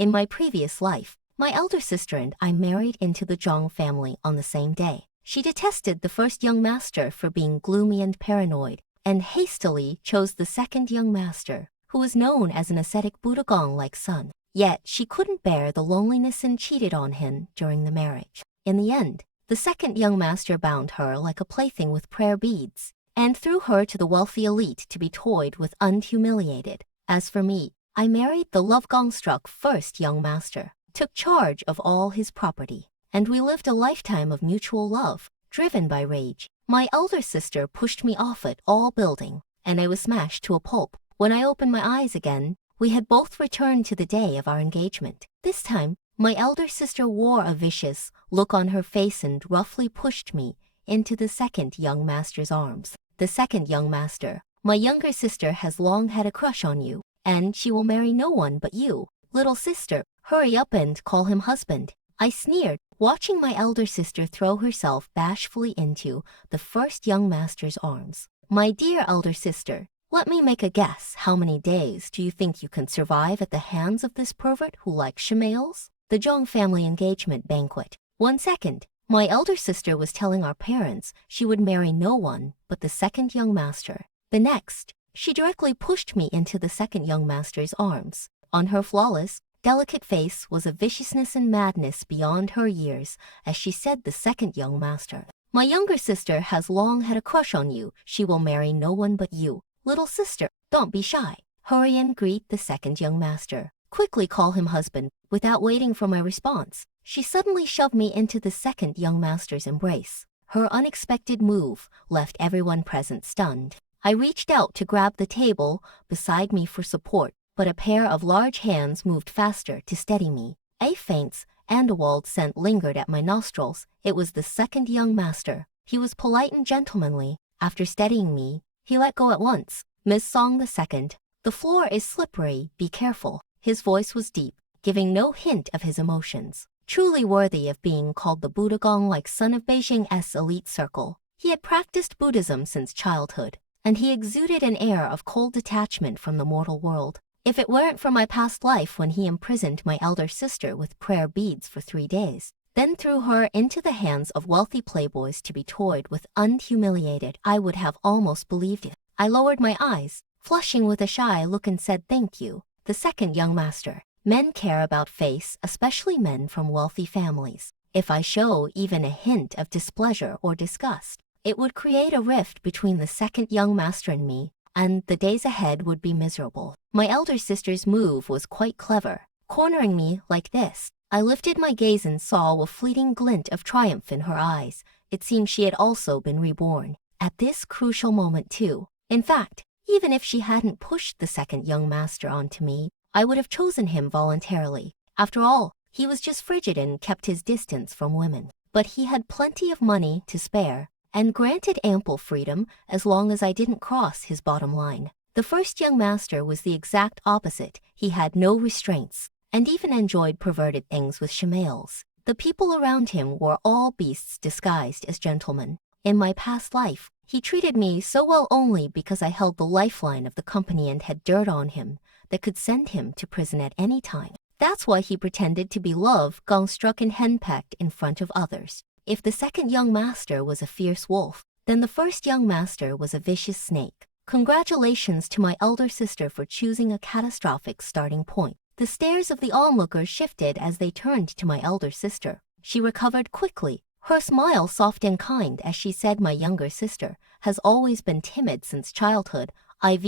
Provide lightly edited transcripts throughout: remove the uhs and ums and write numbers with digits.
In my previous life, my elder sister and I married into the Zhang family on the same day. She detested the first young master for being gloomy and paranoid, and hastily chose the second young master, who was known as an ascetic Buddha-like son. Yet she couldn't bear the loneliness and cheated on him during the marriage. In the end, the second young master bound her like a plaything with prayer beads, and threw her to the wealthy elite to be toyed with and humiliated. As for me, I married the love-struck first young master, took charge of all his property, and we lived a lifetime of mutual love, driven by rage. My elder sister pushed me off it all building, and I was smashed to a pulp. When I opened my eyes again, we had both returned to the day of our engagement. This time, my elder sister wore a vicious look on her face and roughly pushed me into the second young master's arms. The second young master, my younger sister has long had a crush on you, and she will marry no one but you. Little sister, hurry up and call him husband. I sneered, watching my elder sister throw herself bashfully into the first young master's arms. My dear elder sister, let me make a guess. How many days do you think you can survive at the hands of this pervert who likes shemales? The Zhang family engagement banquet. 1 second. My elder sister was telling our parents she would marry no one but the second young master. The next, she directly pushed me into the second young master's arms. On her flawless, delicate face was a viciousness and madness beyond her years as she said the second young master. My younger sister has long had a crush on you. She will marry no one but you. Little sister, don't be shy. Hurry and greet the second young master. Quickly call him husband. Without waiting for my response, she suddenly shoved me into the second young master's embrace. Her unexpected move left everyone present stunned. I reached out to grab the table beside me for support, but a pair of large hands moved faster to steady me. A faint and a wild scent lingered at my nostrils. It was the second young master. He was polite and gentlemanly. After steadying me, he let go at once. Miss Song the second, the floor is slippery, be careful. His voice was deep, giving no hint of his emotions. Truly worthy of being called the Buddha-like son of Beijing's elite circle. He had practiced Buddhism since childhood, and he exuded an air of cold detachment from the mortal world. If it weren't for my past life when he imprisoned my elder sister with prayer beads for 3 days, then threw her into the hands of wealthy playboys to be toyed with and humiliated, I would have almost believed it. I lowered my eyes, flushing with a shy look, and said thank you. The second young master. Men care about face, especially men from wealthy families. If I show even a hint of displeasure or disgust, it would create a rift between the second young master and me, and the days ahead would be miserable. My elder sister's move was quite clever, cornering me like this. I lifted my gaze and saw a fleeting glint of triumph in her eyes. It seemed she had also been reborn. At this crucial moment too. In fact, even if she hadn't pushed the second young master onto me, I would have chosen him voluntarily. After all, he was just frigid and kept his distance from women. But he had plenty of money to spare, and granted ample freedom as long as I didn't cross his bottom line. The first young master was the exact opposite. He had no restraints, and even enjoyed perverted things with shemales. The people around him were all beasts disguised as gentlemen. In my past life, he treated me so well only because I held the lifeline of the company and had dirt on him that could send him to prison at any time. That's why he pretended to be love-struck and henpecked in front of others. If the second young master was a fierce wolf, then the first young master was a vicious snake. Congratulations to my elder sister for choosing a catastrophic starting point. The stares of the onlookers shifted as they turned to my elder sister. She recovered quickly, her smile soft and kind as she said, my younger sister has always been timid since childhood. I've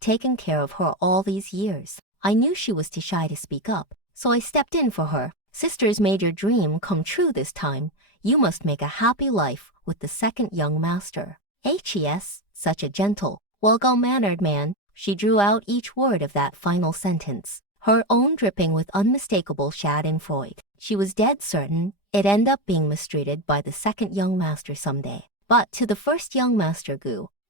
taken care of her all these years. I knew she was too shy to speak up, so I stepped in for her. Sisters made your dream come true this time. You must make a happy life with the second young master. Hes, such a gentle, well-mannered man. She drew out each word of that final sentence, her own dripping with unmistakable schadenfreude. She was dead certain it'd end up being mistreated by the second young master someday. But to the first young master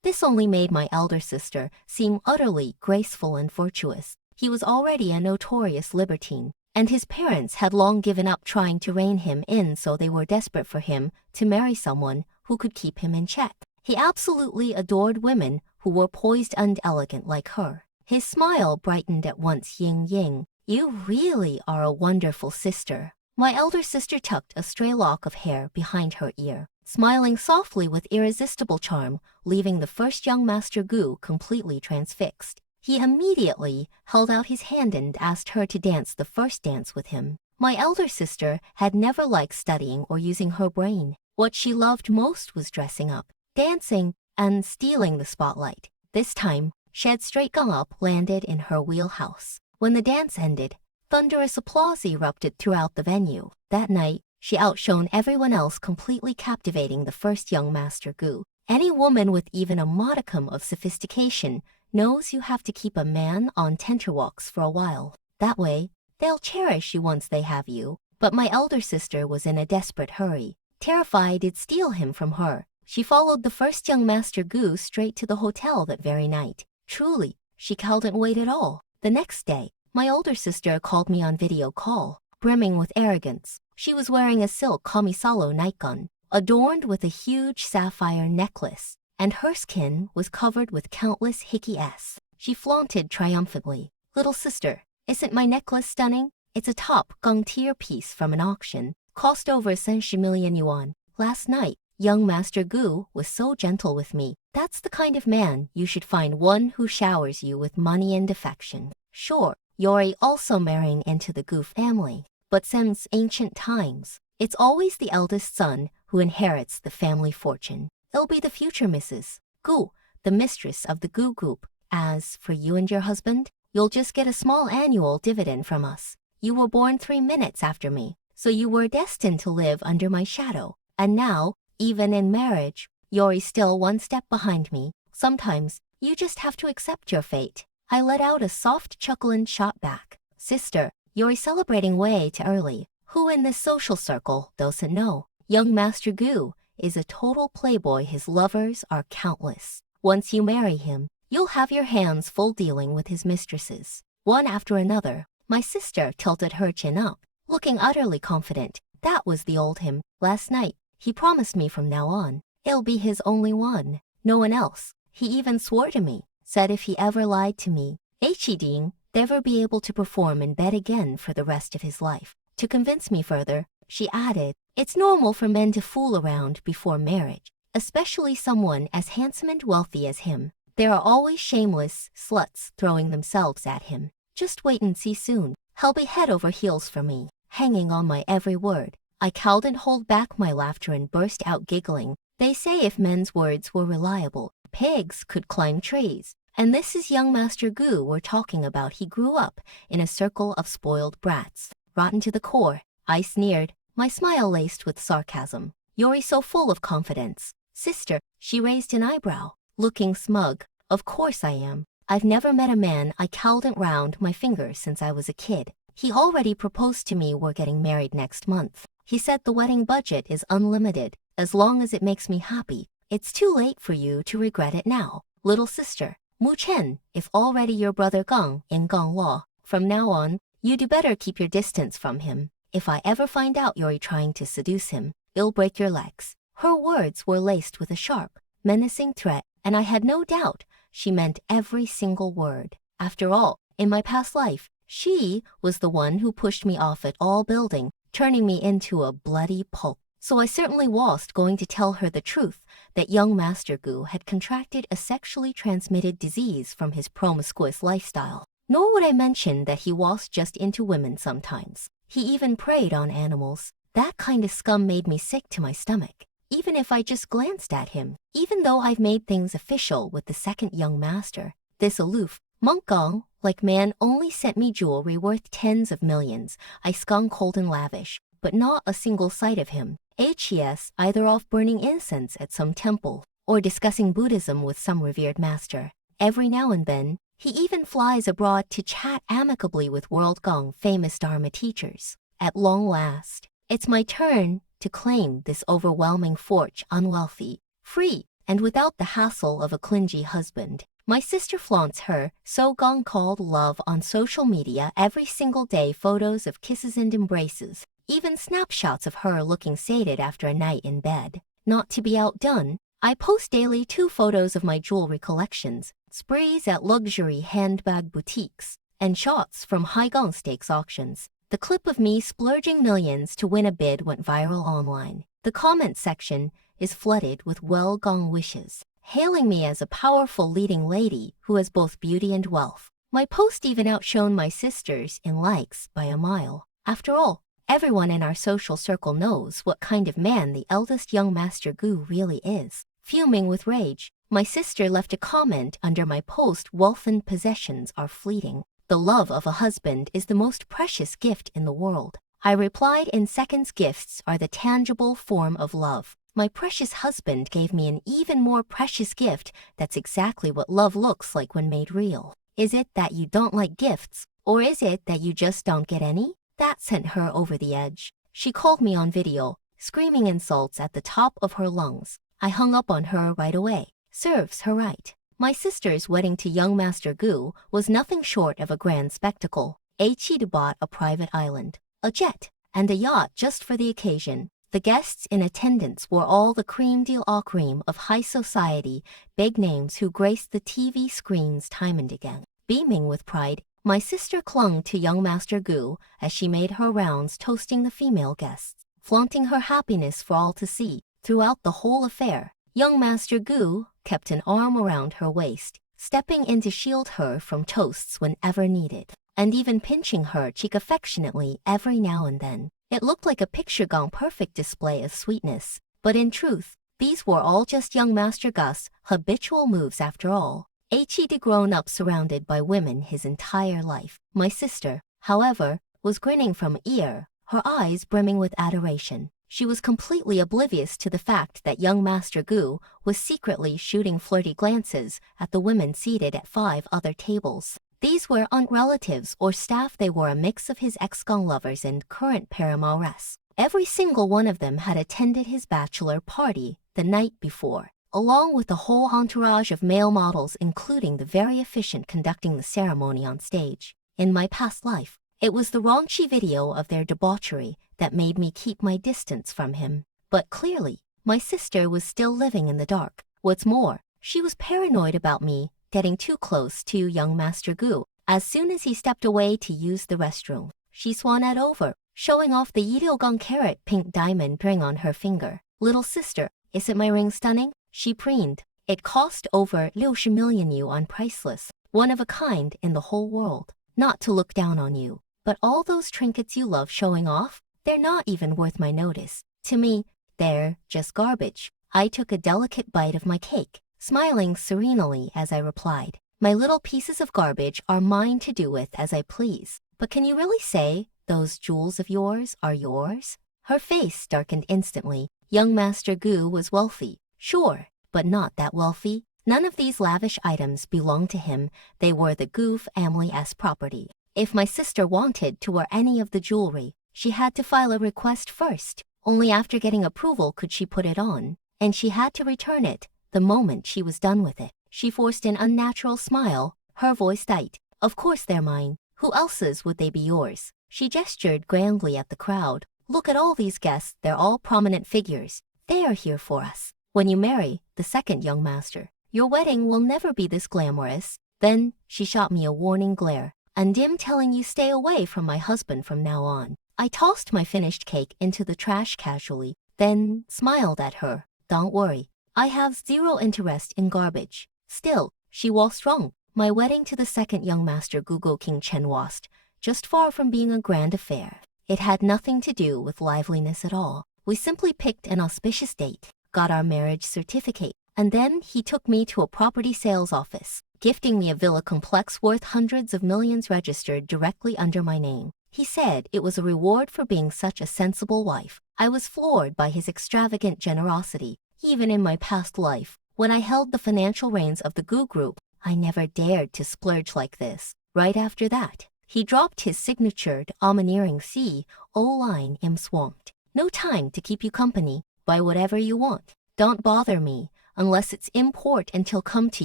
this only made my elder sister seem utterly graceful and virtuous. He was already a notorious libertine, and his parents had long given up trying to rein him in, so they were desperate for him to marry someone who could keep him in check. He absolutely adored women who were poised and elegant like her. His smile brightened at once yin-yang, You really are a wonderful sister. My elder sister tucked a stray lock of hair behind her ear, smiling softly with irresistible charm, leaving the first young master Gu completely transfixed. He immediately held out his hand and asked her to dance the first dance with him. My elder sister had never liked studying or using her brain. What she loved most was dressing up, dancing, and stealing the spotlight. This time, Shed's straight gung up landed in her wheelhouse. When the dance ended, thunderous applause erupted throughout the venue. That night, she outshone everyone else, completely captivating the first young master Gu. Any woman with even a modicum of sophistication knows you have to keep a man on tenterhooks for a while. That way, they'll cherish you once they have you. But my elder sister was in a desperate hurry. Terrified it'd steal him from her, she followed the first young master Gu straight to the hotel that very night. Truly, she couldn't wait at all. The next day, my older sister called me on video call, brimming with arrogance. She was wearing a silk kamisalo nightgown, adorned with a huge sapphire necklace, and her skin was covered with countless hickey-s. She flaunted triumphantly. Little sister, isn't my necklace stunning? It's a top gung-tier piece from an auction, cost over 70 million yuan. Last night, young Master Gu was so gentle with me. That's the kind of man you should find, one who showers you with money and affection. Sure, Yori also marrying into the Gu family, but since ancient times, it's always the eldest son who inherits the family fortune. It'll be the future Mrs. Gu, the mistress of the Gu group. As for you and your husband, you'll just get a small annual dividend from us. You were born 3 minutes after me, so you were destined to live under my shadow. And now, even in marriage, Yori's still one step behind me. Sometimes, you just have to accept your fate. I let out a soft chuckle and shot back. Sister, Yori's celebrating way too early. Who in this social circle doesn't know? Young Master Gu is a total playboy. His lovers are countless. Once you marry him, you'll have your hands full dealing with his mistresses, one after another. My sister tilted her chin up, looking utterly confident. That was the old him. Last night, he promised me from now on, it'll be his only one, no one else. He even swore to me, said if he ever lied to me, he'd never be able to perform in bed again for the rest of his life. To convince me further, she added, it's normal for men to fool around before marriage, especially someone as handsome and wealthy as him. There are always shameless sluts throwing themselves at him. Just wait and see soon. He'll be head over heels for me, hanging on my every word. I couldn't hold back my laughter and burst out giggling. They say if men's words were reliable, pigs could climb trees. And this is young Master Gu we're talking about. He grew up in a circle of spoiled brats, rotten to the core. I sneered, my smile laced with sarcasm. Yori's so full of confidence. Sister, she raised an eyebrow, looking smug. Of course I am. I've never met a man I couldn't round my finger since I was a kid. He already proposed to me. We're getting married next month. He said the wedding budget is unlimited, as long as it makes me happy. It's too late for you to regret it now. Little sister, Mu Chen, if already your brother Gong in Gong Law, from now on, you do better keep your distance from him. If I ever find out you're trying to seduce him, it'll break your legs. Her words were laced with a sharp, menacing threat, and I had no doubt she meant every single word. After all, in my past life, she was the one who pushed me off at all building, turning me into a bloody pulp. So I certainly wasn't going to tell her the truth that young Master Gu had contracted a sexually transmitted disease from his promiscuous lifestyle. Nor would I mention that he was just into women sometimes. He even preyed on animals. That kind of scum made me sick to my stomach, even if I just glanced at him. Even though I've made things official with the second young master, this aloof, monk Gong like man only sent me jewelry worth tens of millions. I skunk cold and lavish, but not a single sight of him. Hes either off burning incense at some temple or discussing Buddhism with some revered master. Every now and then, he even flies abroad to chat amicably with World Gong famous Dharma teachers. At long last, it's my turn to claim this overwhelming fortune, unwealthy, free, and without the hassle of a clingy husband. My sister flaunts her so-called love on social media every single day, photos of kisses and embraces, even snapshots of her looking sated after a night in bed. Not to be outdone, I post daily 2 photos of my jewelry collections, sprees at luxury handbag boutiques, and shots from high-gong stakes auctions. The clip of me splurging millions to win a bid went viral online. The comment section is flooded with well-gong wishes, hailing me as a powerful leading lady who has both beauty and wealth. My post even outshone my sisters in likes by a mile. After all, everyone in our social circle knows what kind of man the eldest young Master Gu really is. Fuming with rage, my sister left a comment under my post, "Wealth and possessions are fleeting. The love of a husband is the most precious gift in the world." I replied, "In seconds, gifts are the tangible form of love. My precious husband gave me an even more precious gift. That's exactly what love looks like when made real. Is it that you don't like gifts, or is it that you just don't get any?" That sent her over the edge. She called me on video, screaming insults at the top of her lungs. I hung up on her right away. Serves her right. My sister's wedding to young Master Gu was nothing short of a grand spectacle. He bought a private island, a jet, and a yacht just for the occasion. The guests in attendance were all the cream de la cream of high society, big names who graced the TV screens time and again. Beaming with pride, my sister clung to young Master Gu as she made her rounds toasting the female guests, flaunting her happiness for all to see. Throughout the whole affair, young Master Gu kept an arm around her waist, stepping in to shield her from toasts whenever needed, and even pinching her cheek affectionately every now and then. It looked like a picture-gone perfect display of sweetness, but in truth, these were all just young Master Gu's habitual moves after all. He'd grown up surrounded by women his entire life. My sister, however, was grinning from ear, her eyes brimming with adoration. She was completely oblivious to the fact that young Master Gu was secretly shooting flirty glances at the women seated at 5 other tables. These were aunt relatives or staff. They were a mix of his ex-gong lovers and current paramours. Every single one of them had attended his bachelor party the night before, along with the whole entourage of male models, including the very efficient conducting the ceremony on stage. In my past life, it was the raunchy video of their debauchery that made me keep my distance from him. But clearly, my sister was still living in the dark. What's more, she was paranoid about me getting too close to young Master Gu. As soon as he stepped away to use the restroom, she swaned over, showing off the Yilgong carat pink diamond ring on her finger. "Little sister, isn't my ring stunning?" she preened. "It cost over 60 million yuan, priceless, one of a kind in the whole world. Not to look down on you, but all those trinkets you love showing off, they're not even worth my notice. To me, they're just garbage." I took a delicate bite of my cake, smiling serenely as I replied, "My little pieces of garbage are mine to do with as I please. But can you really say those jewels of yours are yours?" Her face darkened instantly. Young Master Gu was wealthy, sure, but not that wealthy. None of these lavish items belonged to him. They were the Gu family's property. If my sister wanted to wear any of the jewelry, she had to file a request first. Only after getting approval could she put it on, and she had to return it the moment she was done with it. She forced an unnatural smile, her voice tight. "Of course they're mine. Who else's would they be yours?" She gestured grandly at the crowd. "Look at all these guests. They're all prominent figures. They are here for us. When you marry the second young master, your wedding will never be this glamorous." Then she shot me a warning glare. "And I'm telling you, stay away from my husband from now on." I tossed my finished cake into the trash casually, then smiled at her. "Don't worry, I have zero interest in garbage." Still, she was wrong. My wedding to the second young master Gugo King Chen was just far from being a grand affair. It had nothing to do with liveliness at all. We simply picked an auspicious date, got our marriage certificate, and then he took me to a property sales office, gifting me a villa complex worth hundreds of millions registered directly under my name. He said it was a reward for being such a sensible wife. I was floored by his extravagant generosity. Even in my past life, when I held the financial reins of the Gu Group, I never dared to splurge like this. Right after that, he dropped his signatured, domineering C.O. line. "I'm swamped. No time to keep you company. Buy whatever you want. Don't bother me unless it's import until come to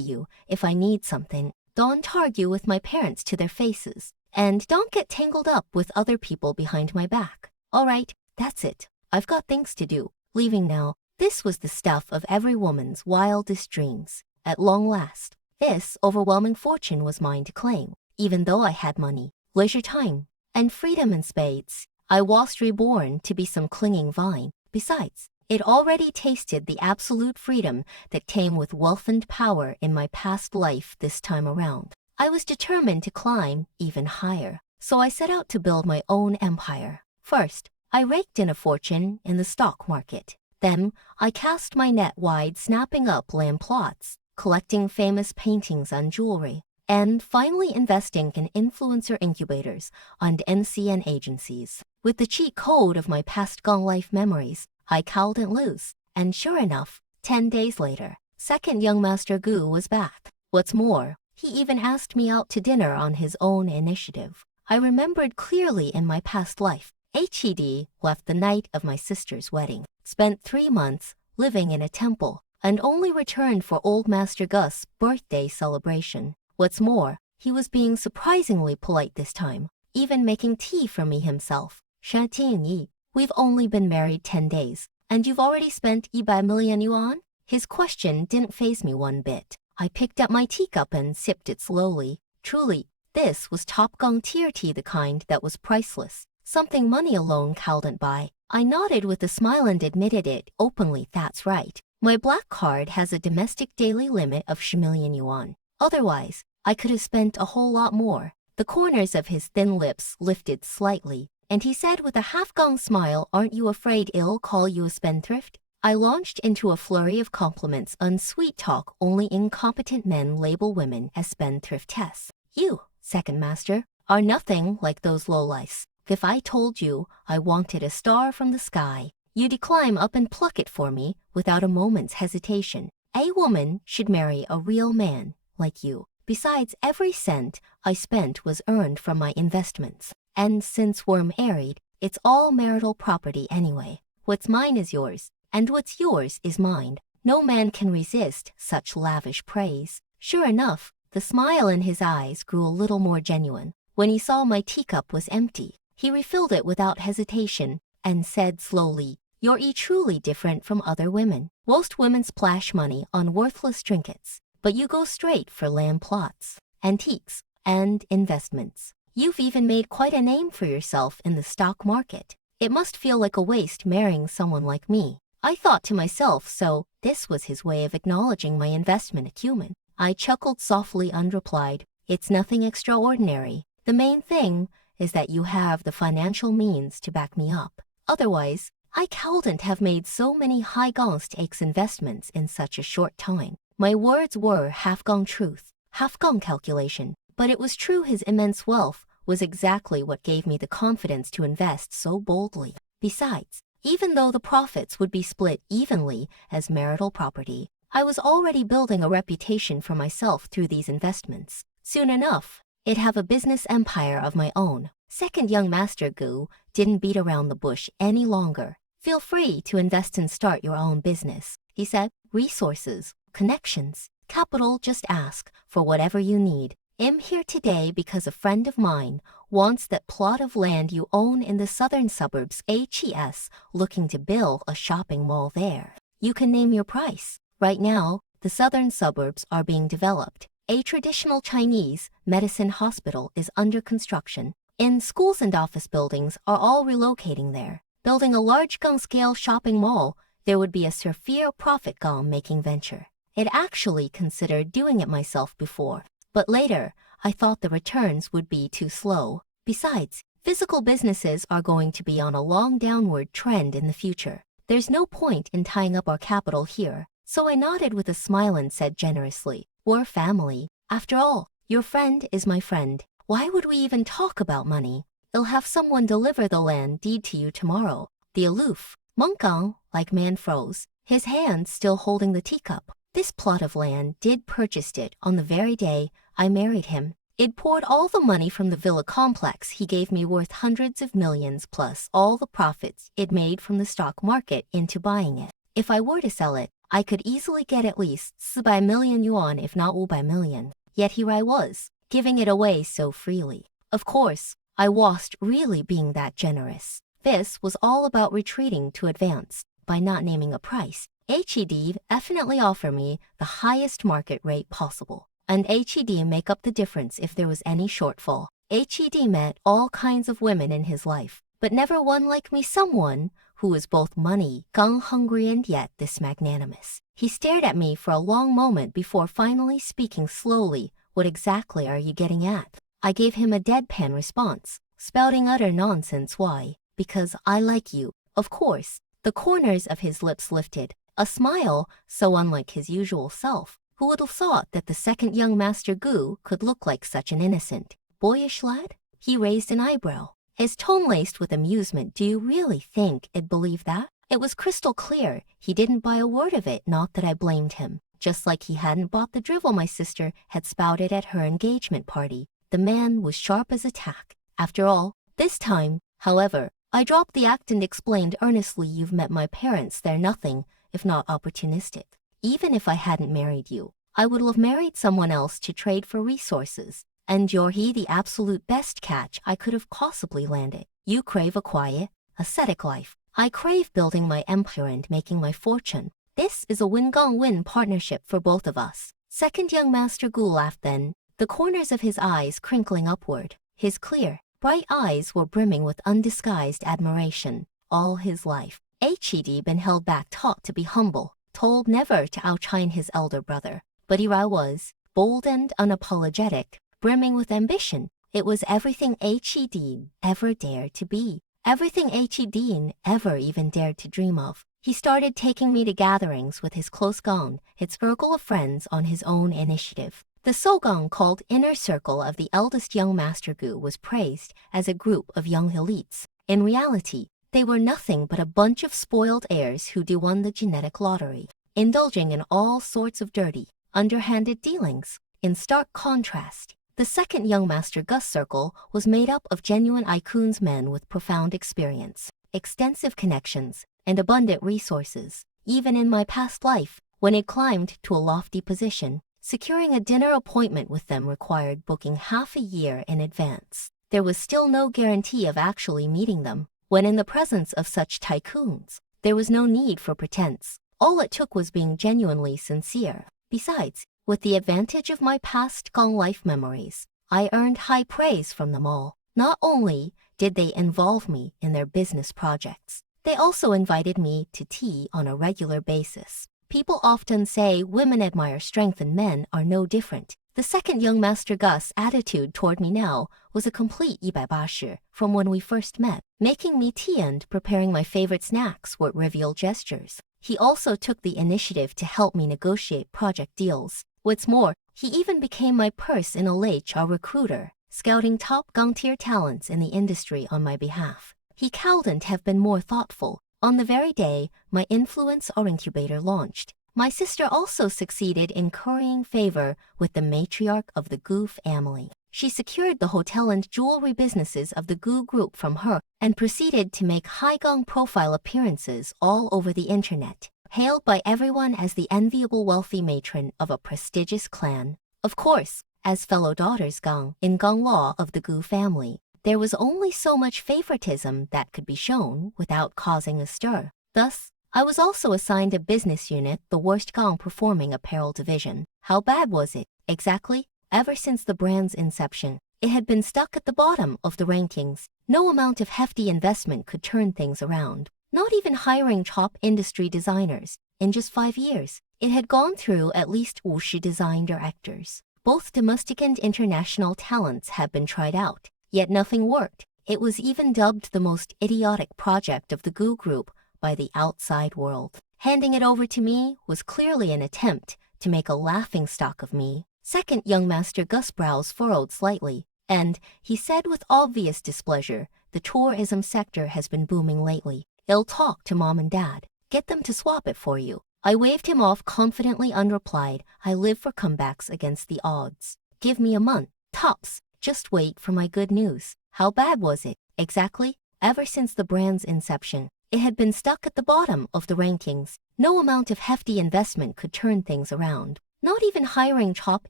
you if I need something. Don't argue with my parents to their faces. And don't get tangled up with other people behind my back. All right, that's it. I've got things to do. Leaving now." This was the stuff of every woman's wildest dreams. At long last, this overwhelming fortune was mine to claim. even though I had money, leisure time, and freedom in spades. I was reborn to be some clinging vine. Besides, it already tasted the absolute freedom that came with wealth and power in my past life this time around. I was determined to climb even higher, so I set out to build my own empire. First, I raked in a fortune in the stock market. Then, I cast my net wide, snapping up land plots, collecting famous paintings and jewelry, and finally investing in influencer incubators and MCN agencies. With the cheat code of my past gone life memories, I couldn't lose, and sure enough, 10 days later, second young master Gu was back. What's more, he even asked me out to dinner on his own initiative. I remembered clearly in my past life, HED left the night of my sister's wedding, spent 3 months living in a temple, and only returned for old Master Gus' birthday celebration. What's more, he was being surprisingly polite this time, even making tea for me himself. 100,000 we've only been married 10 days, and you've already spent 100 million yuan? His question didn't faze me one bit. I picked up my teacup and sipped it slowly. Truly, this was top-gong tier tea, the kind that was priceless, something money alone couldn't buy. I nodded with a smile and admitted it openly. That's right. My black card has a domestic daily limit of 1 million yuan. Otherwise, I could have spent a whole lot more. The corners of his thin lips lifted slightly, and he said with a half-gong smile, "Aren't you afraid I'll call you a spendthrift?" I launched into a flurry of compliments and sweet talk only incompetent men label women as spendthriftess. You, second master, are nothing like those lowlifes. If I told you I wanted a star from the sky, you'd climb up and pluck it for me without a moment's hesitation. A woman should marry a real man like you. Besides, every cent I spent was earned from my investments. And since we're married, it's all marital property anyway. What's mine is yours, and what's yours is mine. No man can resist such lavish praise. Sure enough, the smile in his eyes grew a little more genuine. When he saw my teacup was empty, he refilled it without hesitation and said slowly, "You're truly different from other women. Most women splash money on worthless trinkets, but you go straight for land plots, antiques, and investments. You've even made quite a name for yourself in the stock market. It must feel like a waste marrying someone like me." I thought to myself, so this was his way of acknowledging my investment acumen. I chuckled softly and replied, "It's nothing extraordinary. The main thing is that you have the financial means to back me up. Otherwise, I couldn't have made so many high-gong stakes investments in such a short time." My words were half-gong truth, half-gong calculation, but it was true. His immense wealth was exactly what gave me the confidence to invest so boldly. Besides, even though the profits would be split evenly as marital property, I was already building a reputation for myself through these investments. Soon enough, I'd have a business empire of my own. Second young master Gu didn't beat around the bush any longer. "Feel free to invest and start your own business," he said. "Resources, connections, capital, just ask for whatever you need. I'm here today because a friend of mine wants that plot of land you own in the southern suburbs, HES, looking to build a shopping mall there. You can name your price. Right now, the southern suburbs are being developed. A traditional Chinese medicine hospital is under construction, and schools and office buildings are all relocating there. Building a large-scale shopping mall, there would be a severe profit-making venture. I'd actually considered doing it myself before, but later, I thought the returns would be too slow. Besides, physical businesses are going to be on a long downward trend in the future. There's no point in tying up our capital here." So I nodded with a smile and said generously, "We're family. After all, your friend is my friend. Why would we even talk about money? I'll have someone deliver the land deed to you tomorrow." The aloof Menggang like man froze, his hand still holding the teacup. This plot of land did purchased it on the very day I married him. It poured all the money from the villa complex he gave me, worth hundreds of millions, plus all the profits it made from the stock market, into buying it. If I were to sell it, I could easily get at least 400 million yuan, if not 500 million. Yet here I was, giving it away so freely. Of course, I wasn't really being that generous. This was all about retreating to advance. By not naming a price, HED definitely offered me the highest market rate possible. and HED make up the difference if there was any shortfall. HED met all kinds of women in his life, but never one like me, someone who was both money, hungry and yet this magnanimous. He stared at me for a long moment before finally speaking slowly. What exactly are you getting at? I gave him a deadpan response, spouting utter nonsense. Why? Because I like you, of course. The corners of his lips lifted, a smile so unlike his usual self. Who would have thought that the second young Master Gu could look like such an innocent, boyish lad? He raised an eyebrow, his tone laced with amusement. Do you really think I'd believe that? It was crystal clear. He didn't buy a word of it, not that I blamed him. Just like he hadn't bought the drivel my sister had spouted at her engagement party. The man was sharp as a tack. After all, this time, however, I dropped the act and explained earnestly, you've met my parents, they're nothing if not opportunistic. Even if I hadn't married you, I would have married someone else to trade for resources. And you're the absolute best catch I could have possibly landed. You crave a quiet, ascetic life. I crave building my empire and making my fortune. This is a win-win partnership for both of us. Second young Master Gu laughed then, the corners of his eyes crinkling upward. His clear, bright eyes were brimming with undisguised admiration. All his life, HED been held back, taught to be humble, told never to outshine his elder brother. But here I was, bold and unapologetic, brimming with ambition. It was everything HED ever dared to be, everything HED ever even dared to dream of. He started taking me to gatherings with his close gang, its circle of friends on his own initiative. The Sogang called Inner Circle of the eldest young Master Gu was praised as a group of young elites. In reality, they were nothing but a bunch of spoiled heirs who won the genetic lottery, indulging in all sorts of dirty, underhanded dealings. In stark contrast, the second young Master Gus circle was made up of genuine icons, men with profound experience, extensive connections, and abundant resources. Even in my past life, when it climbed to a lofty position, securing a dinner appointment with them required booking half a year in advance. There was still no guarantee of actually meeting them. When in the presence of such tycoons, there was no need for pretense. All it took was being genuinely sincere. Besides, with the advantage of my past gang life memories, I earned high praise from them all. Not only did they involve me in their business projects, they also invited me to tea on a regular basis. People often say women admire strength and men are no different. The second young Master Gus' attitude toward me now was a complete 180 from when we first met. Making me tea and preparing my favorite snacks were trivial gestures. He also took the initiative to help me negotiate project deals. What's more, he even became my personal HR recruiter, scouting top gang-tier talents in the industry on my behalf. He couldn't have been more thoughtful. On the very day my influence or incubator launched, my sister also succeeded in currying favor with the matriarch of the Gu family. She secured the hotel and jewelry businesses of the Gu group from her and proceeded to make high-gang profile appearances all over the internet, hailed by everyone as the enviable wealthy matron of a prestigious clan. Of course, as fellow daughters gang in gang law of the Gu family, there was only so much favoritism that could be shown without causing a stir. Thus, I was also assigned a business unit, the worst gang performing apparel division. How bad was it? Exactly. Ever since the brand's inception, it had been stuck at the bottom of the rankings. No amount of hefty investment could turn things around. Not even hiring top industry designers. In just 5 years, it had gone through at least 50 design directors. Both domestic and international talents had been tried out. Yet nothing worked. It was even dubbed the most idiotic project of the Gu group by the outside world. Handing it over to me was clearly an attempt to make a laughingstock of me. Second young Master Gus' brows furrowed slightly, and he said with obvious displeasure, the tourism sector has been booming lately. I'll talk to mom and dad. Get them to swap it for you. I waved him off confidently and replied, I live for comebacks against the odds. Give me a month, tops. Just wait for my good news. How bad was it? Exactly. Ever since the brand's inception, it had been stuck at the bottom of the rankings. No amount of hefty investment could turn things around. Not even hiring top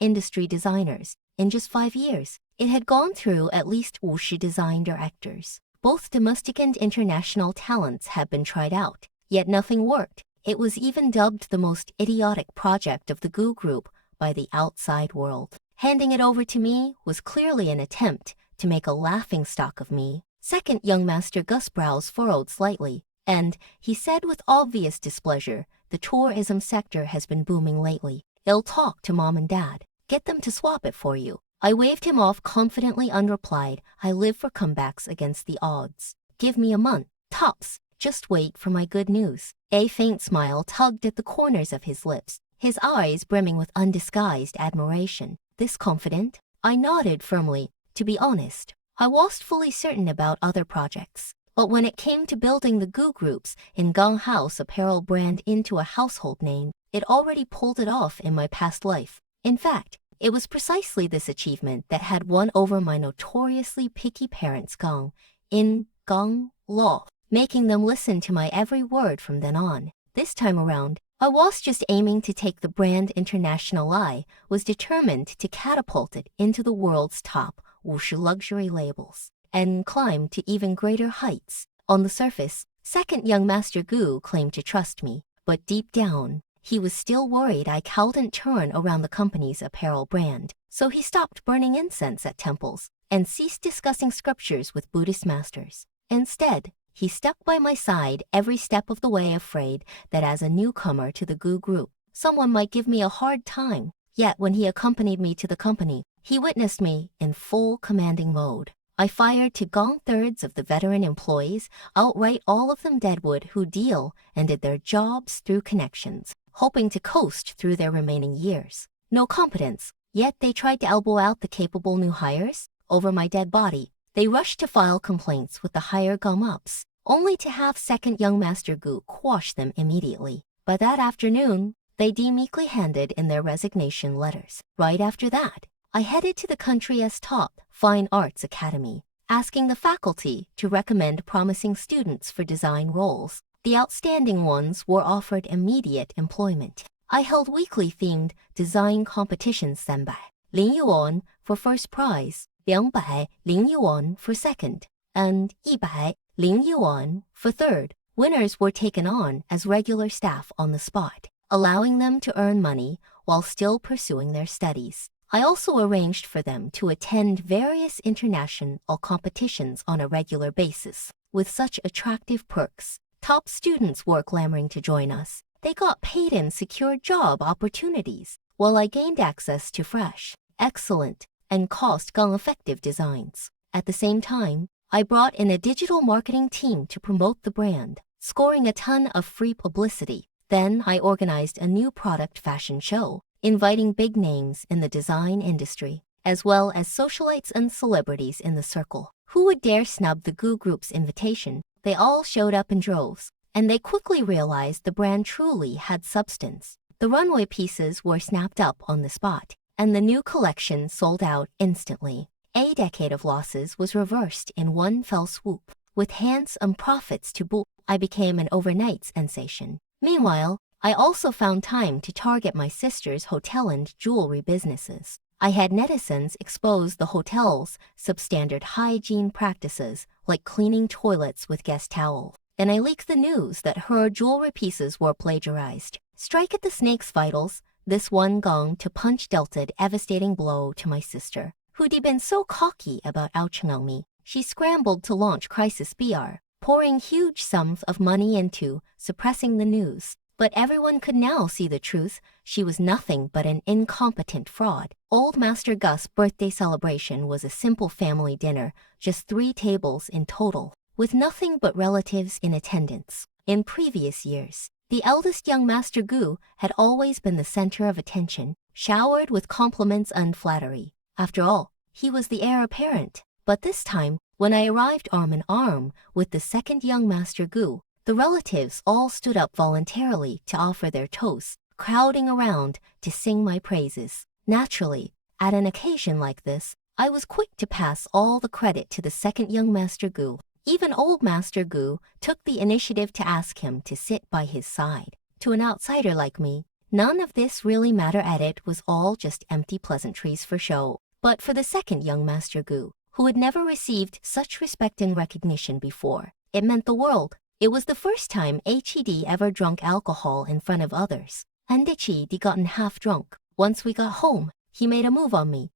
industry designers. In just 5 years, it had gone through at least 50 design directors. Both domestic and international talents had been tried out. Yet nothing worked. It was even dubbed the most idiotic project of the Gu group by the outside world. Handing it over to me was clearly an attempt to make a laughingstock of me. Second young master Gus' brows furrowed slightly, and he said with obvious displeasure, "The tourism sector has been booming lately. I'll talk to mom and dad. Get them to swap it for you." I waved him off confidently and replied, "I live for comebacks against the odds. Give me a month, tops. Just wait for my good news." A faint smile tugged at the corners of his lips, his eyes brimming with undisguised admiration. This confident? I nodded firmly. To be honest, I wasn't fully certain about other projects. But when it came to building the Goo Group's in Gang House apparel brand into a household name, it already pulled it off in my past life. In fact, it was precisely this achievement that had won over my notoriously picky parents Gang in Gang Law, making them listen to my every word from then on. This time around, I was just aiming to take the brand international. I was determined to catapult it into the world's top wushu luxury labels and climb to even greater heights. On the surface, second young master Gu claimed to trust me, but deep down, he was still worried I couldn't turn around the company's apparel brand. So he stopped burning incense at temples and ceased discussing scriptures with Buddhist masters. Instead, he stuck by my side every step of the way, afraid that as a newcomer to the Gu Group, someone might give me a hard time. Yet when he accompanied me to the company, he witnessed me in full commanding mode. I fired to gong thirds of the veteran employees, outright all of them deadwood who deal and did their jobs through connections, hoping to coast through their remaining years. No competence, yet they tried to elbow out the capable new hires. Over my dead body, they rushed to file complaints with the higher gum-ups, only to have second young master Gu quash them immediately. By that afternoon, they meekly handed in their resignation letters. Right after that, I headed to the country's top fine arts academy, asking the faculty to recommend promising students for design roles. The outstanding ones were offered immediate employment. I held weekly themed design competitions. 300 for first prize, 200 for second, and 100 for third. Winners were taken on as regular staff on the spot, allowing them to earn money while still pursuing their studies. I also arranged for them to attend various international competitions on a regular basis. With such attractive perks, top students were clamoring to join us. They got paid and secured job opportunities, while I gained access to fresh, excellent, and cost-effective designs. At the same time, I brought in a digital marketing team to promote the brand, scoring a ton of free publicity. Then I organized a new product fashion show, inviting big names in the design industry, as well as socialites and celebrities in the circle. Who would dare snub the Gu Group's invitation? They all showed up in droves, and they quickly realized the brand truly had substance. The runway pieces were snapped up on the spot, and the new collection sold out instantly. A decade of losses was reversed in one fell swoop. With handsome profits to boot, I became an overnight sensation. Meanwhile, I also found time to target my sister's hotel and jewelry businesses. I had netizens expose the hotel's substandard hygiene practices, like cleaning toilets with guest towels, and I leaked the news that her jewelry pieces were plagiarized. Strike at the snake's vitals, this one gong to punch dealt a devastating blow to my sister, who'd been so cocky about ouching on me. She scrambled to launch Crisis BR, pouring huge sums of money into suppressing the news. But everyone could now see the truth. She was nothing but an incompetent fraud. Old Master Gus' birthday celebration was a simple family dinner, just 3 tables in total, with nothing but relatives in attendance. In previous years, the eldest young Master Gu had always been the center of attention, showered with compliments and flattery. After all, he was the heir apparent. But this time, when I arrived arm in arm with the second young Master Gu, the relatives all stood up voluntarily to offer their toasts, crowding around to sing my praises. Naturally, at an occasion like this, I was quick to pass all the credit to the second young Master Gu. Even old Master Gu took the initiative to ask him to sit by his side. To an outsider like me, none of this really mattered. It was all just empty pleasantries for show. But for the second young Master Gu, who had never received such respect and recognition before, it meant the world. It was the first time he'd ever drunk alcohol in front of others, and he'd gotten half drunk. Once we got home, he made a move on me.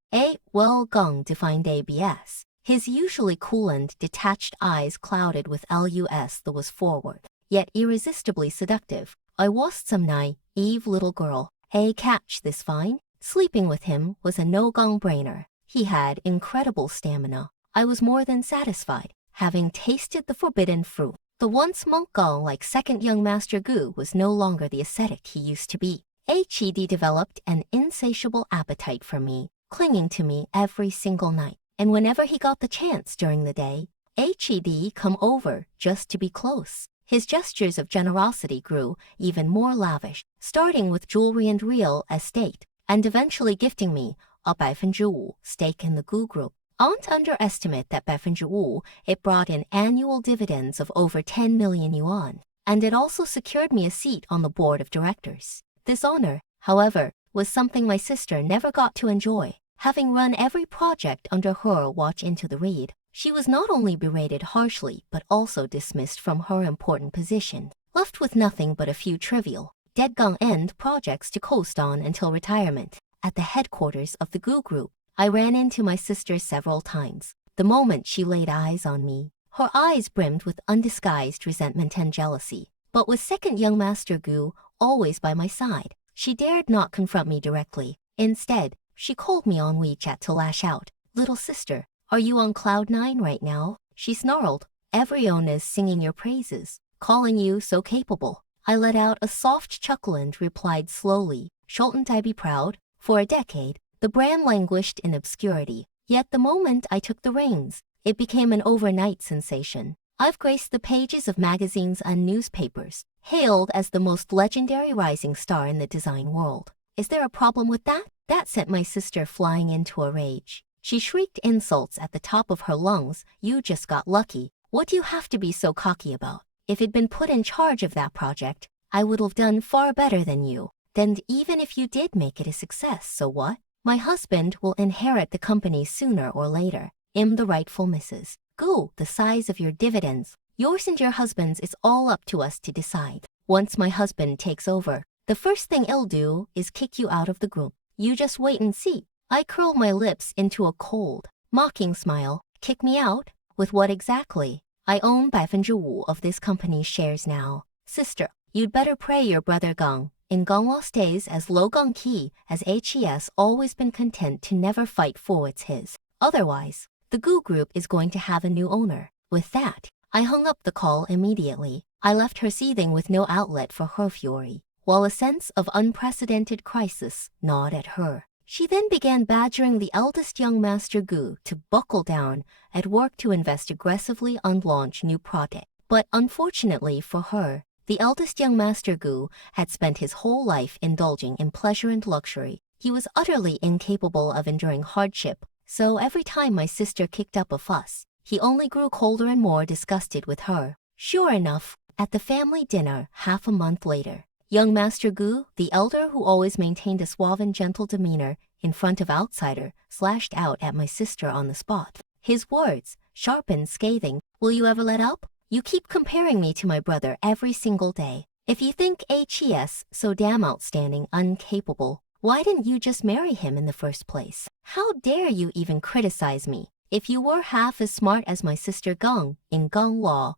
Well, Gong defined ABS. His usually cool and detached eyes clouded with LUS that was forward, yet irresistibly seductive. I was some naive little girl. Catch this fine? Sleeping with him was a no-Gong brainer. He had incredible stamina. I was more than satisfied, having tasted the forbidden fruit. The once monk Gong-like second young Master Gu was no longer the ascetic he used to be. Hed developed an insatiable appetite for me, clinging to me every single night. And whenever he got the chance during the day, Hed come over just to be close. His gestures of generosity grew even more lavish, starting with jewelry and real estate, and eventually gifting me a 5% stake in the Gu Group. Don't underestimate that 5%, it brought in annual dividends of over 10 million yuan, and it also secured me a seat on the board of directors. This honor, however, was something my sister never got to enjoy. Having run every project under her watch into the read, she was not only berated harshly but also dismissed from her important position, left with nothing but a few trivial, dead-end projects to coast on until retirement. At the headquarters of the Gu Group, I ran into my sister several times. The moment she laid eyes on me, her eyes brimmed with undisguised resentment and jealousy. But with second young Master Gu always by my side, she dared not confront me directly. Instead, she called me on WeChat to lash out. "Little sister, are you on cloud 9 right now?" she snarled. "Everyone is singing your praises, calling you so capable." I let out a soft chuckle and replied slowly, "Shouldn't I be proud?" For a decade, the brand languished in obscurity, yet the moment I took the reins, it became an overnight sensation. I've graced the pages of magazines and newspapers, hailed as the most legendary rising star in the design world. Is there a problem with that? That sent my sister flying into a rage. She shrieked insults at the top of her lungs. "You just got lucky. What do you have to be so cocky about? If I'd been put in charge of that project, I would have done far better than you. Then even if you did make it a success, so what? My husband will inherit the company sooner or later. I'm the rightful Mrs. Gu. The size of your dividends, yours and your husband's, is all up to us to decide. Once my husband takes over, the first thing he'll do is kick you out of the group. You just wait and see." I curled my lips into a cold, mocking smile. "Kick me out? With what exactly? I own 5% of this company's shares now. Sister, you'd better pray your brother Gong in Gongwa stays as low Gong Ki as HES always been content to never fight for what's his. Otherwise, the Gu Group is going to have a new owner." With that, I hung up the call immediately. I left her seething with no outlet for her fury, while a sense of unprecedented crisis gnawed at her. She then began badgering the eldest young Master Gu to buckle down at work to invest aggressively and launch new projects. But unfortunately for her, the eldest young Master Gu had spent his whole life indulging in pleasure and luxury. He was utterly incapable of enduring hardship, so every time my sister kicked up a fuss, he only grew colder and more disgusted with her. Sure enough, at the family dinner half a month later, young Master Gu, the elder who always maintained a suave and gentle demeanor in front of outsider, slashed out at my sister on the spot. His words, sharp and scathing, "Will you ever let up? You keep comparing me to my brother every single day. If you think HES so damn outstanding, incapable, why didn't you just marry him in the first place? How dare you even criticize me? If you were half as smart as my sister Gong in Gong Law,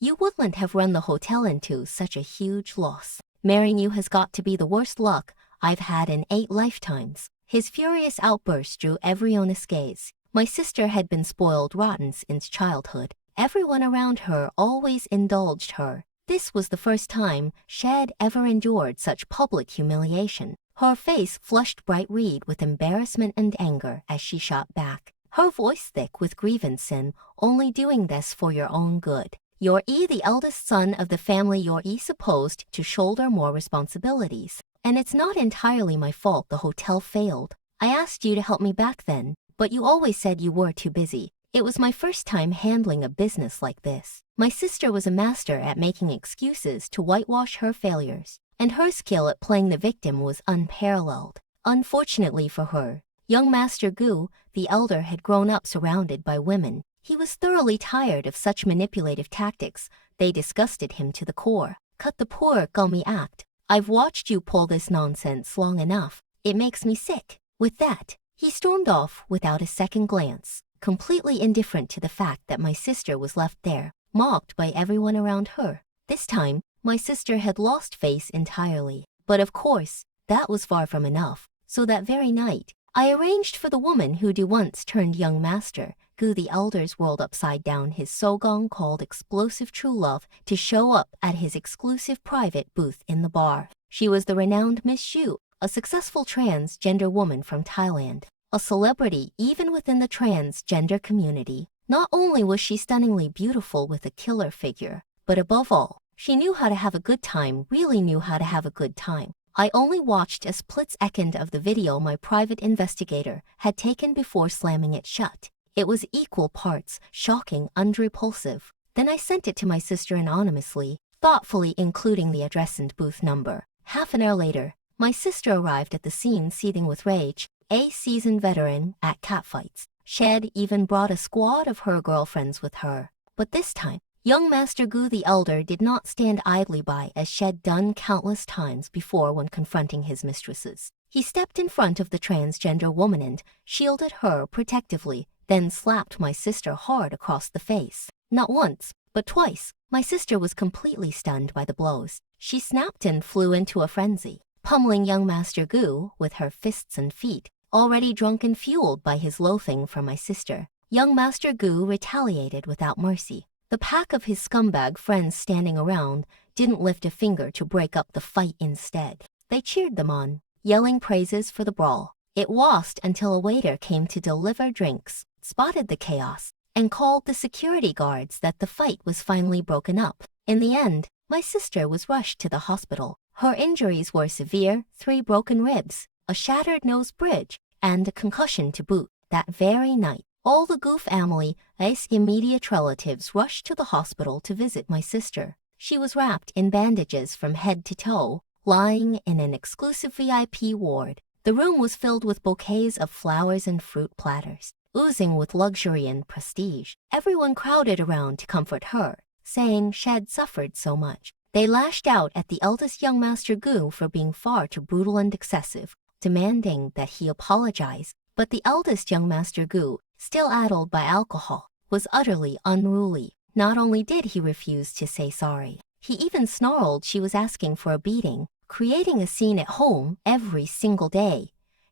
you wouldn't have run the hotel into such a huge loss. Marrying you has got to be the worst luck I've had in 8 lifetimes." His furious outburst drew everyone's gaze. My sister had been spoiled rotten since childhood. Everyone around her always indulged her. This was the first time she'd ever endured such public humiliation. Her face flushed bright red with embarrassment and anger as she shot back, her voice thick with grievance. "And only doing this for your own good. You're the eldest son of the family. You're supposed to shoulder more responsibilities. And it's not entirely my fault the hotel failed. I asked you to help me back then, but you always said you were too busy. It was my first time handling a business like this." My sister was a master at making excuses to whitewash her failures, and her skill at playing the victim was unparalleled. Unfortunately for her, young Master Gu, the elder, had grown up surrounded by women. He was thoroughly tired of such manipulative tactics. They disgusted him to the core. "Cut the poor gummy act. I've watched you pull this nonsense long enough. It makes me sick." With that, he stormed off without a second glance, completely indifferent to the fact that my sister was left there, mocked by everyone around her. This time, my sister had lost face entirely. But of course, that was far from enough. So that very night, I arranged for the woman who'd once turned young master, Gu the Elder's world upside down, his sogong called Explosive True Love, to show up at his exclusive private booth in the bar. She was the renowned Miss Xu, a successful transgender woman from Thailand, a celebrity even within the transgender community. Not only was she stunningly beautiful with a killer figure, but above all, she knew how to have a good time, really knew how to have a good time. I only watched a split-second of the video my private investigator had taken before slamming it shut. It was equal parts shocking and repulsive. Then I sent it to my sister anonymously, thoughtfully including the address and booth number. Half an hour later, my sister arrived at the scene seething with rage, a seasoned veteran at catfights. Shed even brought a squad of her girlfriends with her. But this time, young Master Gu the Elder did not stand idly by as Shed done countless times before when confronting his mistresses. He stepped in front of the transgender woman and shielded her protectively, then slapped my sister hard across the face. Not once, but twice. My sister was completely stunned by the blows. She snapped and flew into a frenzy, pummeling young Master Gu with her fists and feet, already drunk and fueled by his loathing for my sister. Young Master Gu retaliated without mercy. The pack of his scumbag friends standing around didn't lift a finger to break up the fight instead. They cheered them on, yelling praises for the brawl. It wasn't until a waiter came to deliver drinks, spotted the chaos, and called the security guards that the fight was finally broken up. In the end, my sister was rushed to the hospital. Her injuries were severe: 3 broken ribs, a shattered nose bridge, and a concussion to boot. That very night, all the Gu family's immediate relatives rushed to the hospital to visit my sister. She was wrapped in bandages from head to toe, lying in an exclusive VIP ward. The room was filled with bouquets of flowers and fruit platters, oozing with luxury and prestige. Everyone crowded around to comfort her, saying she'd suffered so much. They lashed out at the eldest young Master Gu for being far too brutal and excessive, demanding that he apologize. But the eldest young Master Gu, still addled by alcohol, was utterly unruly. Not only did he refuse to say sorry, he even snarled she was asking for a beating, creating a scene at home every single day.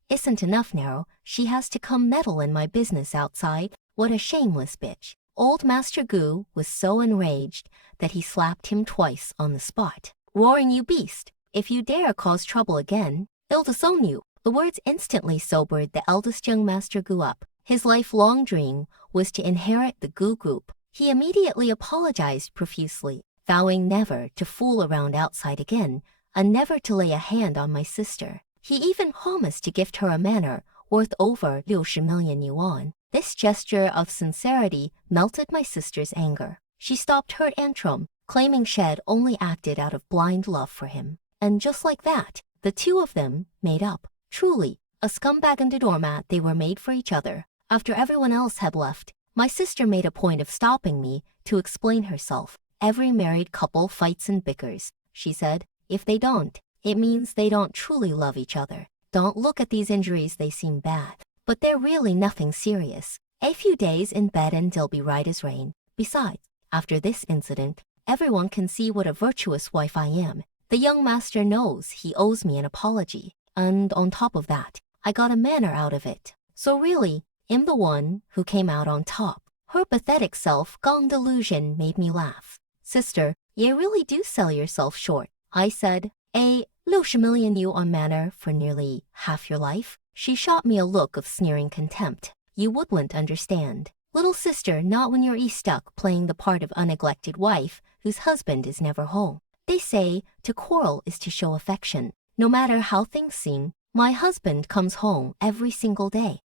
Isn't enough now, she has to come meddle in my business outside. What a shameless bitch. Old Master Gu was so enraged that he slapped him twice on the spot, roaring, "You beast! If you dare cause trouble again, I'll disown you." The words instantly sobered the eldest young Master Gu up. His lifelong dream was to inherit the Gu group. He immediately apologized profusely, vowing never to fool around outside again and never to lay a hand on my sister. He even promised to gift her a manor worth over 60 million yuan. This gesture of sincerity melted my sister's anger. She stopped her tantrum, claiming Shed only acted out of blind love for him. And just like that, the two of them made up. Truly, a scumbag and a doormat, they were made for each other. After everyone else had left, my sister made a point of stopping me to explain herself. "Every married couple fights and bickers," she said. "If they don't, it means they don't truly love each other. Don't look at these injuries, they seem bad, but they're really nothing serious. A few days in bed and they'll be right as rain. Besides, after this incident, everyone can see what a virtuous wife I am. The young master knows he owes me an apology, and on top of that, I got a manor out of it. So really, I'm the one who came out on top." Her pathetic self-gone delusion made me laugh. "Sister, you really do sell yourself short," I said. "A 60 million yuan manor for nearly half your life?" She shot me a look of sneering contempt. "You wouldn't understand. Little sister, not when you're stuck playing the part of unneglected wife whose husband is never home. They say to quarrel is to show affection. No matter how things seem, my husband comes home every single day.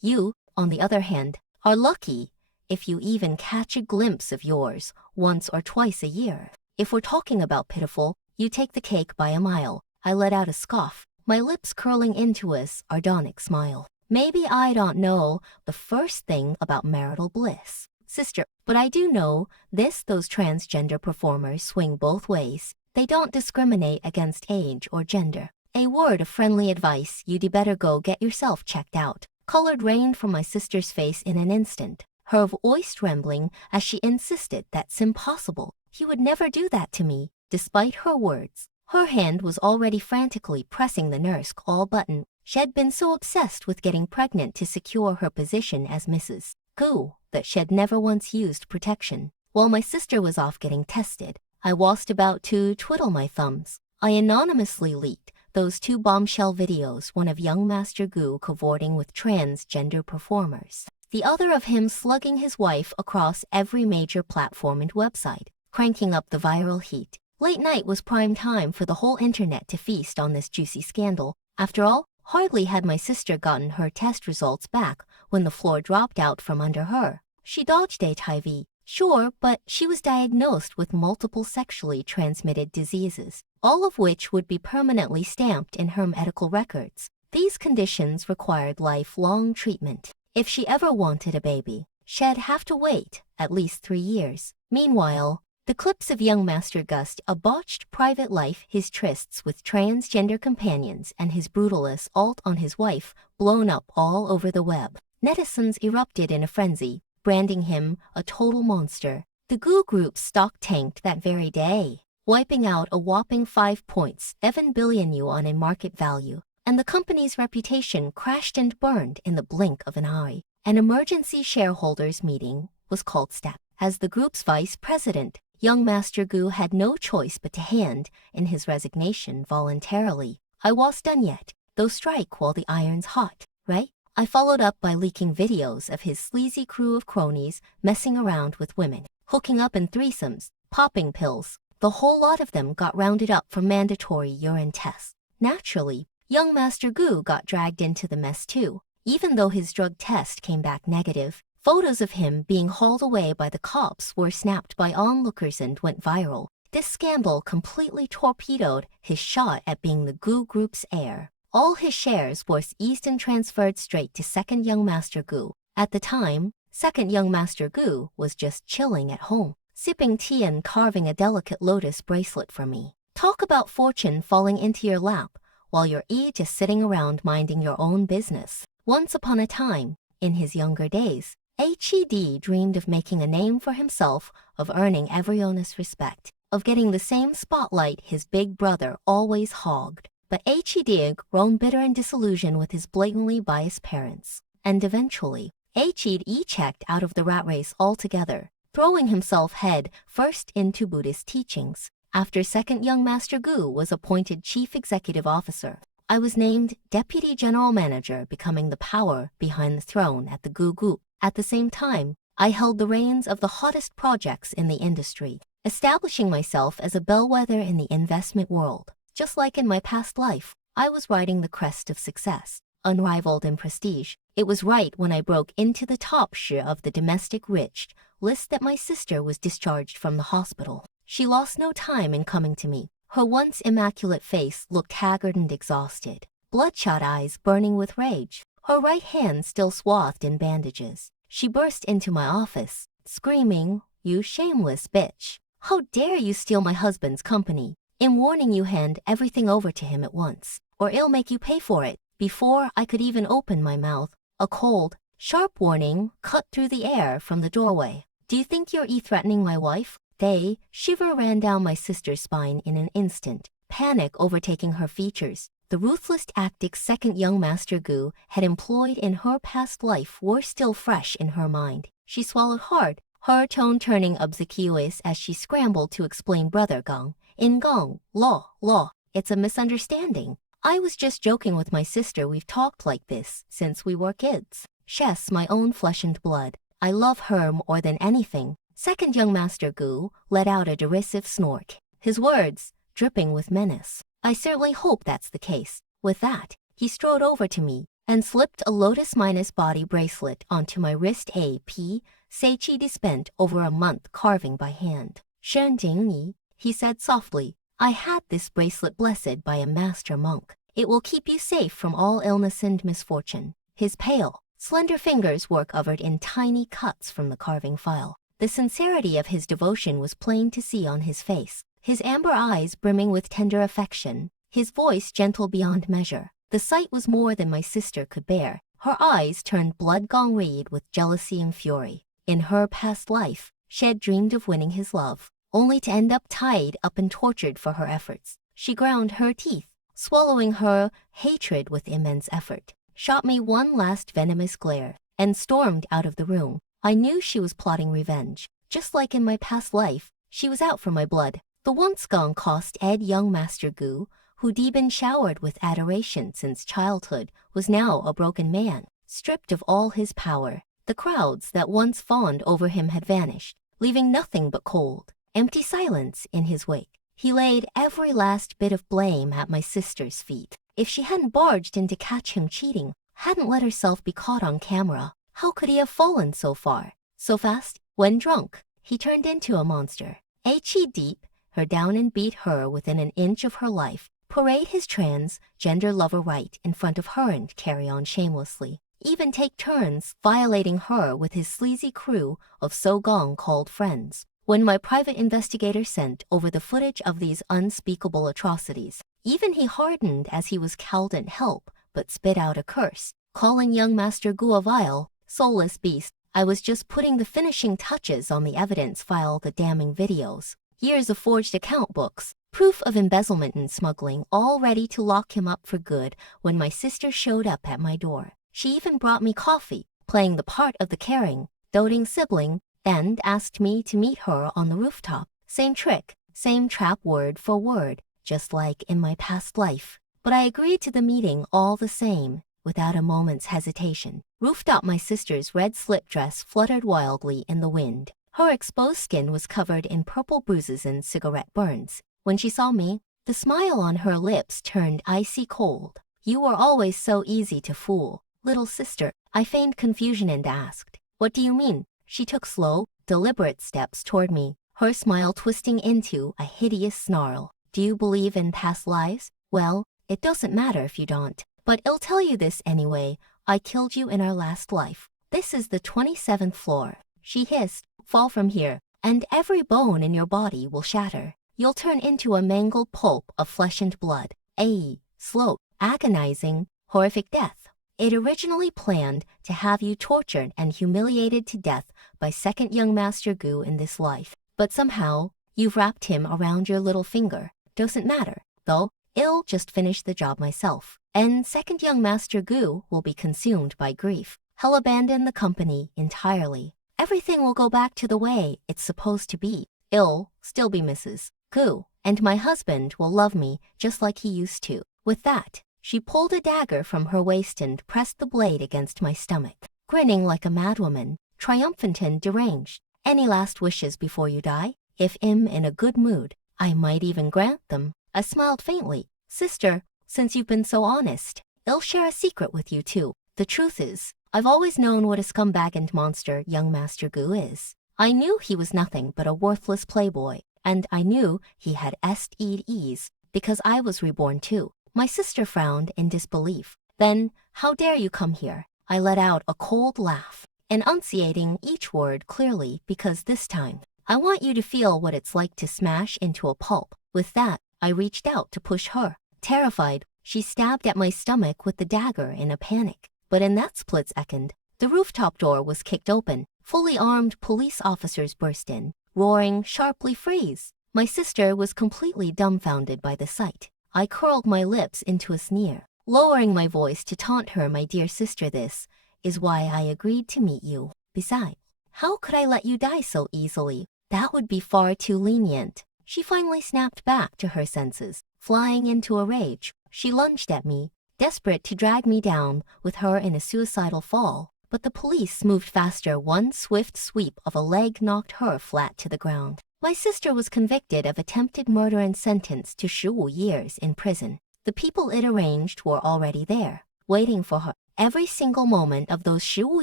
You, on the other hand, are lucky if you even catch a glimpse of yours once or twice a year. If we're talking about pitiful, you take the cake by a mile." I let out a scoff, my lips curling into a sardonic smile. "Maybe I don't know the first thing about marital bliss, sister, but I do know this: those transgender performers swing both ways. They don't discriminate against age or gender. A word of friendly advice, you'd better go get yourself checked out. Colored rained from my sister's face in an instant, her voice trembling as she insisted that's impossible. He would never do that to me, despite her words. Her hand was already frantically pressing the nurse call button. She had been so obsessed with getting pregnant to secure her position as Mrs. Gu that she had never once used protection. While my sister was off getting tested, I was about to twiddle my thumbs. I anonymously leaked those 2 bombshell videos, one of young Master Gu cavorting with transgender performers, the other of him slugging his wife across every major platform and website, cranking up the viral heat. Late night was prime time for the whole internet to feast on this juicy scandal. After all, hardly had my sister gotten her test results back when the floor dropped out from under her. She dodged HIV, sure, but she was diagnosed with multiple sexually transmitted diseases, all of which would be permanently stamped in her medical records. These conditions required lifelong treatment. If she ever wanted a baby, she'd have to wait at least 3 years. Meanwhile, the clips of young Master Gust, a botched private life, his trysts with transgender companions, and his brutal assault on his wife, blown up all over the web. Netizens erupted in a frenzy, branding him a total monster. The Gu Group's stock tanked that very day, wiping out a whopping 5.7 billion yuan in market value, and the company's reputation crashed and burned in the blink of an eye. An emergency shareholders meeting was called STAP. As the group's vice president, young Master Gu had no choice but to hand in his resignation voluntarily. I was done yet, though strike while the iron's hot, right? I followed up by leaking videos of his sleazy crew of cronies messing around with women, hooking up in threesomes, popping pills. The whole lot of them got rounded up for mandatory urine tests. Naturally, young Master Gu got dragged into the mess too, even though his drug test came back negative. Photos of him being hauled away by the cops were snapped by onlookers and went viral. This scandal completely torpedoed his shot at being the Gu Group's heir. All his shares were seized and transferred straight to second young Master Gu. At the time, second young Master Gu was just chilling at home, sipping tea and carving a delicate lotus bracelet for me. Talk about fortune falling into your lap while you're just sitting around minding your own business. Once upon a time, in his younger days, HED dreamed of making a name for himself, of earning everyone's respect, of getting the same spotlight his big brother always hogged. But HED had grown bitter and disillusioned with his blatantly biased parents, and eventually, HED checked out of the rat race altogether, throwing himself head first into Buddhist teachings. After second young Master Gu was appointed chief executive officer, I was named deputy general manager, becoming the power behind the throne at the Gu Group. At the same time, I held the reins of the hottest projects in the industry, establishing myself as a bellwether in the investment world. Just like in my past life, I was riding the crest of success, unrivaled in prestige. It was right when I broke into the top share of the domestic rich list that my sister was discharged from the hospital. She lost no time in coming to me. Her once immaculate face looked haggard and exhausted, bloodshot eyes burning with rage, her right hand still swathed in bandages. She burst into my office, screaming, "You shameless bitch! How dare you steal my husband's company? In warning you, hand everything over to him at once, or I'll make you pay for it." Before I could even open my mouth, a cold, sharp warning cut through the air from the doorway. "Do you think you're threatening my wife?" The shiver ran down my sister's spine in an instant, panic overtaking her features. The ruthless tactics second young Master Gu had employed in her past life were still fresh in her mind. She swallowed hard, her tone turning obsequious as she scrambled to explain, "Brother Gong, in Gong, law, it's a misunderstanding. I was just joking with my sister. We've talked like this since we were kids. She's my own flesh and blood. I love her more than anything." Second young Master Gu let out a derisive snort, his words dripping with menace. "I certainly hope that's the case." With that, he strode over to me and slipped a lotus-minus body bracelet onto my wrist. Seichi spent over a month carving by hand. "Shen Jingyi," he said softly, "I had this bracelet blessed by a master monk. It will keep you safe from all illness and misfortune." His pale, slender fingers were covered in tiny cuts from the carving file. The sincerity of his devotion was plain to see on his face, his amber eyes brimming with tender affection. his voice gentle beyond measure. The sight was more than my sister could bear. Her eyes turned blood-gone red with jealousy and fury. In her past life, she had dreamed of winning his love, only to end up tied up and tortured for her efforts. She ground her teeth, swallowing her hatred with immense effort, shot me one last venomous glare, and stormed out of the room. I knew she was plotting revenge. Just like in my past life, she was out for my blood. The once gone class.As young Master Gu, who'd been showered with adoration since childhood, was now a broken man, stripped of all his power. The crowds that once fawned over him had vanished, leaving nothing but cold, empty silence in his wake. He laid every last bit of blame at my sister's feet. If she hadn't barged in to catch him cheating, hadn't let herself be caught on camera, how could he have fallen so far, so fast? When drunk, he turned into a monster. He deep her down and beat her within an inch of her life, parade his transgender lover right in front of her and carry on shamelessly, even take turns violating her with his sleazy crew of so-called friends. When my private investigator sent over the footage of these unspeakable atrocities, even he hardened as he was couldn't help but spit out a curse, calling young Master Gu a vile, soulless beast. I was just putting the finishing touches on the evidence file, the damning videos, years of forged account books, proof of embezzlement and smuggling, all ready to lock him up for good when my sister showed up at my door. She even brought me coffee, playing the part of the caring, doting sibling, and asked me to meet her on the rooftop. Same trick, same trap word for word, just like in my past life. But I agreed to the meeting all the same, without a moment's hesitation. Rooftop, my sister's red slip dress fluttered wildly in the wind. Her exposed skin was covered in purple bruises and cigarette burns. When she saw me, the smile on her lips turned icy cold. "You were always so easy to fool, little sister." I feigned confusion and asked, "What do you mean?" She took slow, deliberate steps toward me, her smile twisting into a hideous snarl. "Do you believe in past lives? Well, it doesn't matter if you don't, but I'll tell you this anyway. I killed you in our last life. This is the 27th floor." She hissed, "Fall from here, and every bone in your body will shatter. You'll turn into a mangled pulp of flesh and blood. A slow, agonizing, horrific death. It originally planned to have you tortured and humiliated to death by second young Master Gu in this life, but somehow you've wrapped him around your little finger. Doesn't matter, though, I'll just finish the job myself, and second young Master Gu will be consumed by grief. He'll abandon the company entirely. Everything will go back to the way it's supposed to be. I'll still be Mrs. Gu, and my husband will love me just like he used to." With that, she pulled a dagger from her waist and pressed the blade against my stomach, grinning like a madwoman, triumphant and deranged. "Any last wishes before you die? If I'm in a good mood, I might even grant them." I smiled faintly. "Sister, since you've been so honest, I'll share a secret with you too. The truth is, I've always known what a scumbag and monster young Master Gu is. I knew he was nothing but a worthless playboy, and I knew he had STDs because I was reborn too." My sister frowned in disbelief. "Then, how dare you come here?" I let out a cold laugh, enunciating each word clearly because this time, I want you to feel what it's like to smash into a pulp. With that, I reached out to push her. Terrified, she stabbed at my stomach with the dagger in a panic. But in that split second, the rooftop door was kicked open. Fully armed police officers burst in, roaring sharply, "Freeze!" My sister was completely dumbfounded by the sight. I curled my lips into a sneer, lowering my voice to taunt her. "My dear sister, this is why I agreed to meet you. Besides, how could I let you die so easily? That would be far too lenient." She finally snapped back to her senses. Flying into a rage, she lunged at me, desperate to drag me down with her in a suicidal fall. But the police moved faster. One swift sweep of a leg knocked her flat to the ground. My sister was convicted of attempted murder and sentenced to 15 years in prison. The people it arranged were already there, waiting for her. Every single moment of those 15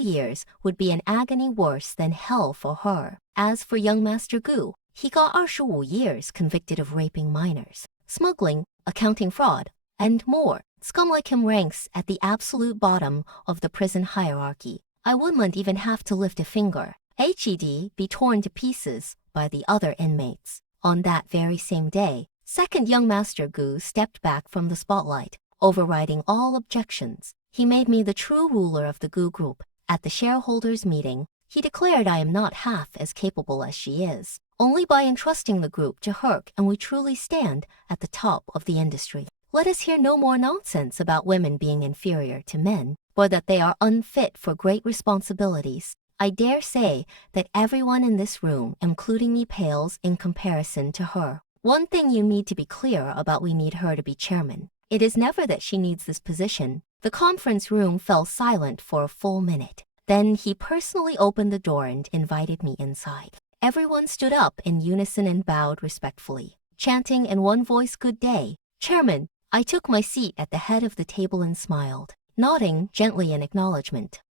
years would be an agony worse than hell for her. As for young Master Gu, he got 15 years convicted of raping minors, smuggling, accounting fraud, and more. Scum like him ranks at the absolute bottom of the prison hierarchy. I wouldn't even have to lift a finger. He'd be torn to pieces by the other inmates. On that very same day, Second young master Gu stepped back from the spotlight, overriding all objections. He made me the true ruler of the Gu group. At the shareholders' meeting, he declared I am not half as capable as she is. Only by entrusting the group to her can we truly stand at the top of the industry. Let us hear no more nonsense about women being inferior to men, or that they are unfit for great responsibilities. I dare say that everyone in this room, including me, pales in comparison to her. One thing you need to be clear about: we need her to be chairman. It is never that she needs this position. The conference room fell silent for a full minute. Then he personally opened the door and invited me inside. Everyone stood up in unison and bowed respectfully, chanting in one voice, "Good day, Chairman." I took my seat at the head of the table and smiled, nodding gently in acknowledgement.